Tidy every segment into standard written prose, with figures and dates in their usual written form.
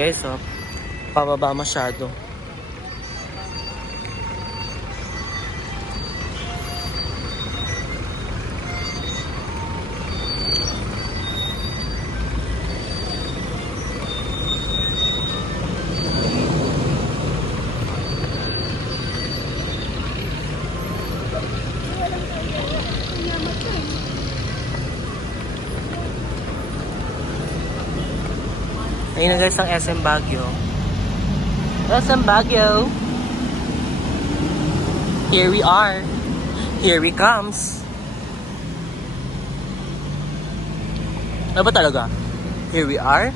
Guys, oh, pababa masyado. Ayun na guys ang SM Baguio. SM Baguio. Here we are. Here we comes. Ano ba talaga? Here we are.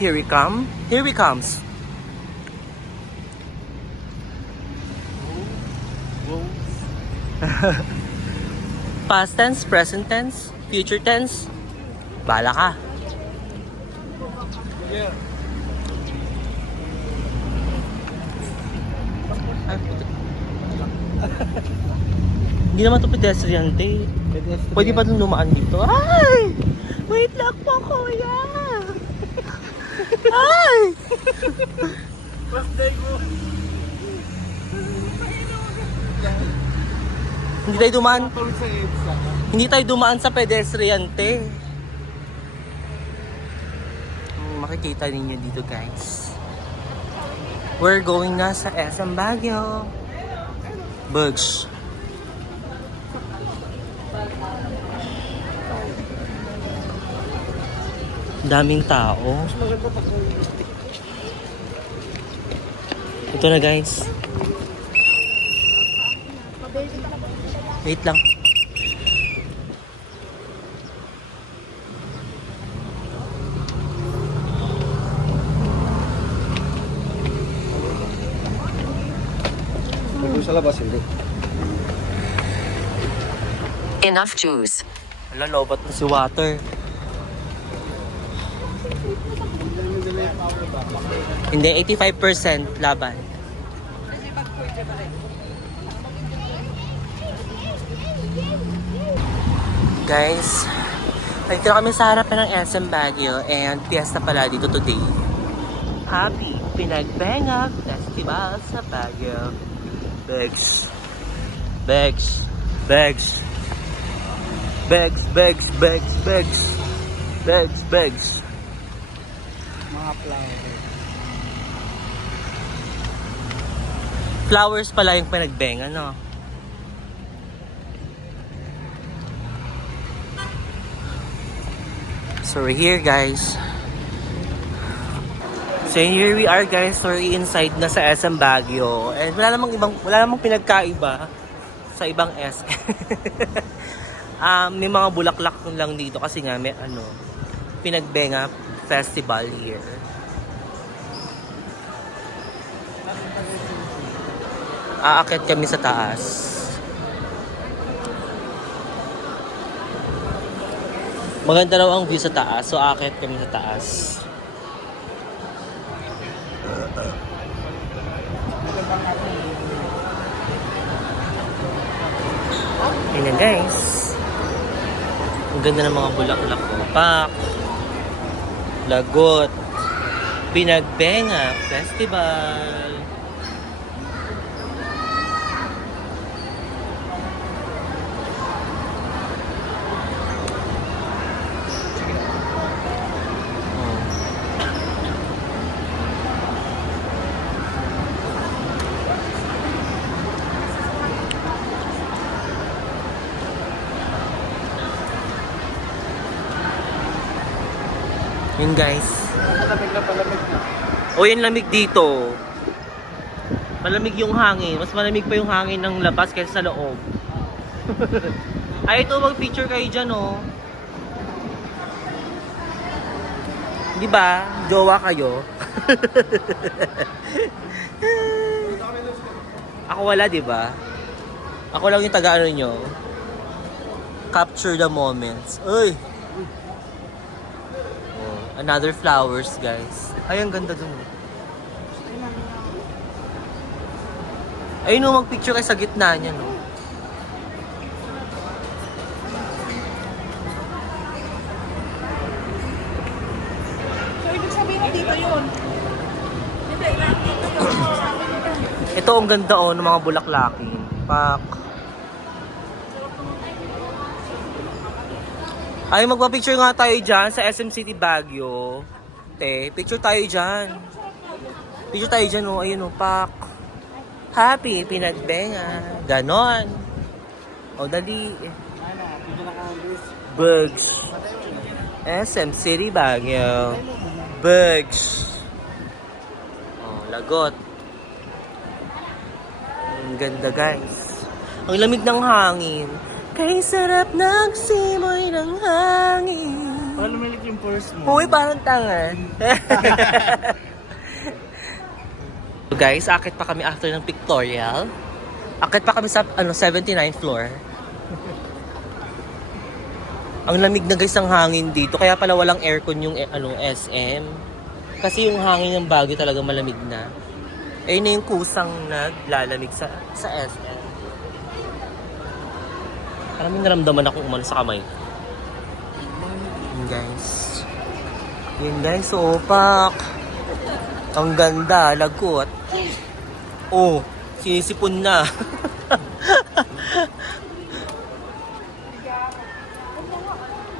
Here we come. Here we comes. Past tense, present tense, future tense. Bala ka. Yeah. Hindi naman ito pedestrian day. Pwede ba itong dumaan dito? Ay! Wait lang po, kuya! Ay! First day ko. Hindi tayo dumaan. Tulog sa EDSA. Hindi tayo dumaan sa pedestrian day. Makikita ninyo dito guys. We're going na sa SM Baguio. Bugs. Daming tao. Ito na guys. Wait lang. Sa labas, hindi. Enough juice. Wala, lobat na si Water. Hindi, 85% laban. Guys, nandito na kami sa harapan ng SM Baguio and fiesta pala dito today. Happy Pinagbengag Festival sa Baguio. Bags. Bags. Bags. Bags, bags, bags, bags. Bags, bags. Mga flowers. Flowers pala yung pinagbenga, no? So we're here, guys. So here we are, guys. We're inside na sa SM Baguio. And wala namang pinagkaiba sa ibang SM. May mga bulaklak lang dito kasi nga may pinagbenga festival here. Aakyat kami sa taas. Maganda raw ang view sa taas, so aakyat kami sa taas. Ayan guys. Ang ganda ng mga bulaklak ko. Pak, lagot, Pinagbenga Festival. Yun guys. Palamig na, palamig na. O yung lamig dito. Malamig yung hangin. Mas malamig pa yung hangin ng labas kaysa sa loob. Ay, ito mag-picture kayo dyan, oh. Di ba? Jowa kayo. Ako wala, di ba? Ako lang yung taga-ano nyo. Capture the moments. Uy! Another flowers, guys. Ay, ang ganda dun. Ayun, no, mag-picture kayo sa gitna niya, no? So, ibig sabihin dito yun. Ito ang ganda oh ng mga bulaklakin. Pak. Ay, magpa-picture nga tayo dyan sa SM City Baguio. Te, picture tayo dyan. Picture tayo dyan oh. Ayun oh, pak. Happy, pinagbenga. Ganon. O, dali. Ano, pwede na kang bis. Bugs. SM City Baguio. Bugs. Oh, lagot. Ang ganda guys. Ang lamig ng hangin. Kay sarap ng simoy ng hangin. Paano lumilig yung purse mo? Uy, parang tangan. So guys, akit pa kami after ng pictorial. Akit pa kami sa 79th floor. Ang lamig na guys ng hangin dito. Kaya pala walang aircon yung SM. Kasi yung hangin ng Baguio talaga malamig na. Ayun na yung kusang naglalamig sa SM. Parang may naramdaman akong umano sa kamay. Yun guys. Yun guys, opak. Ang ganda, lagot. Oh, sinisipon na.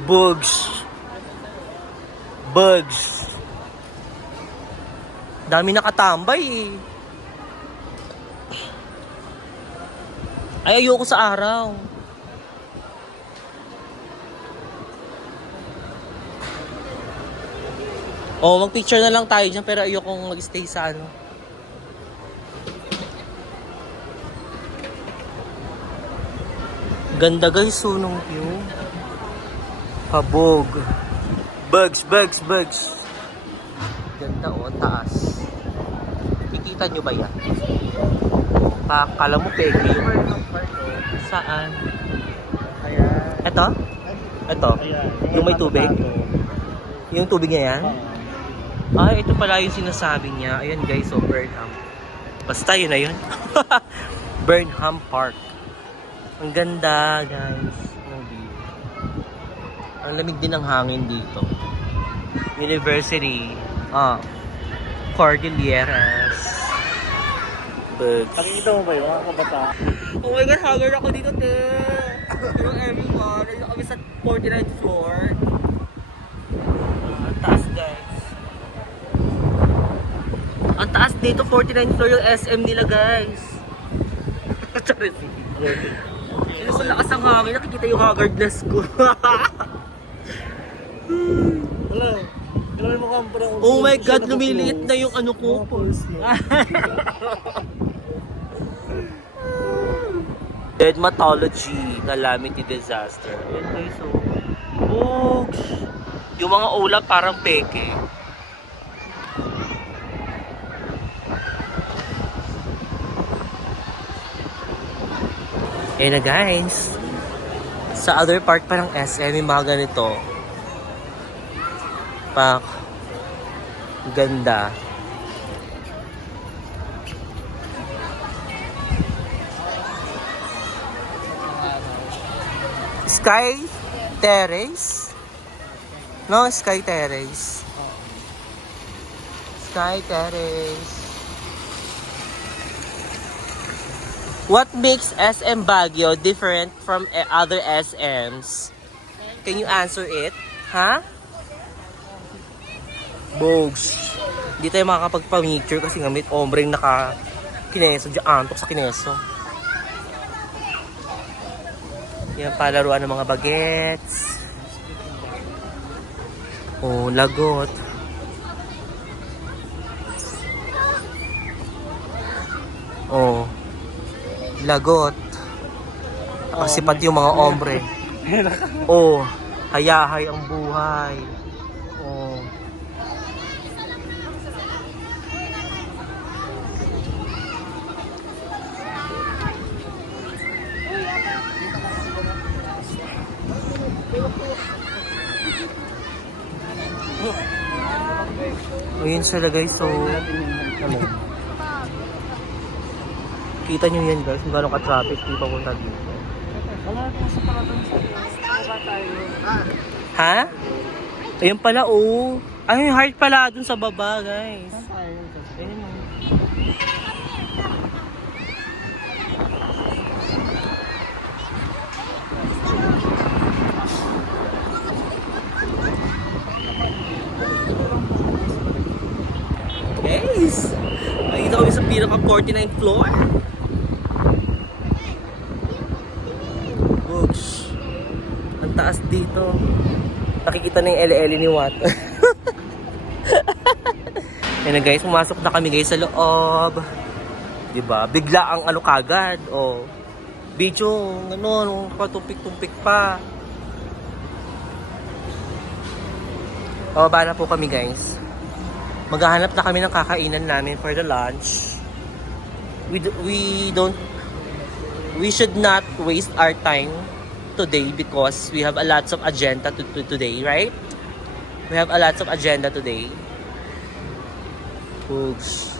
Bugs. Bugs. Dami nakatambay eh. Ay, ayoko sa araw. Oh, mag-picture na lang tayo dyan pero ayokong mag-stay sa ano. Ganda guys, sunong view. Pabog. Bugs, bugs, bugs. Ganda oh, taas. Kikita nyo ba yan? Kala mo pegi. Saan? Ayan. Ito? Ito? Ayan. Yung may tubig? Yung tubig niya yan? Ay, ito pala yung sinasabi niya. Ayan guys, so Burnham. Basta yun na yun. Burnham Park. Ang ganda guys. Ang view. Ang lamig din ng hangin dito. University. Cordilleras. Bugs. Nakikita mo ba yun, mga kabataan? Oh my God, haggard ako dito, te. Hello everyone. Nandito kami sa 49th floor. Ang taas, guys. Ang taas dito, 49th floor yung SM nila, guys. Charis. Ano sa lakas ang hangin, nakikita yung haggardness ko. Wala. Kailangan mo kang brown. Oh my God, lumiliit na yung ano ko. Pulse mo. Dermatology, calamity disaster. Ayan guys, so. Books! Yung mga ulap parang peke. Ayan na guys. Sa other part pa ng SM, yung mga ganito. Pak. Ganda. Sky Terrace? No, Sky Terrace. Sky Terrace. What makes SM Baguio different from other SMs? Can you answer it? Ha? Bogs. Hindi tayo makakapagpa-picture kasi nga may ombreng naka-kineso. Diyan antok sa kineso. Yan palaruan ng mga bagets. Oh, lagot. Oh. Lagot. Nakasipat yung mga ombre. Oh, hayahay ang buhay. Oh. Ayun sila guys, so ano, kita nyo yan guys kung gano'ng ka-traffic dito punta dito. Wala natin sa palatang sa baba tayo. Ha? Ayun pala oh. Ay, yung heart pala dun sa baba guys. Saan tayo? Ayun oh. kami sa pinaka 49th floor. Books. Ang taas dito. Nakikita na yung ele-ele ni Wat. Ayun na guys, pumasok na kami guys sa loob. Diba? Bigla ang ano kagad. Oh. Video, ano, patumpik-tumpik pa. Pababa na po kami guys. Maghahanap na kami ng kakainan namin for the lunch. We should not waste our time today because we have a lots of agenda today, right? We have a lots of agenda today. Oops.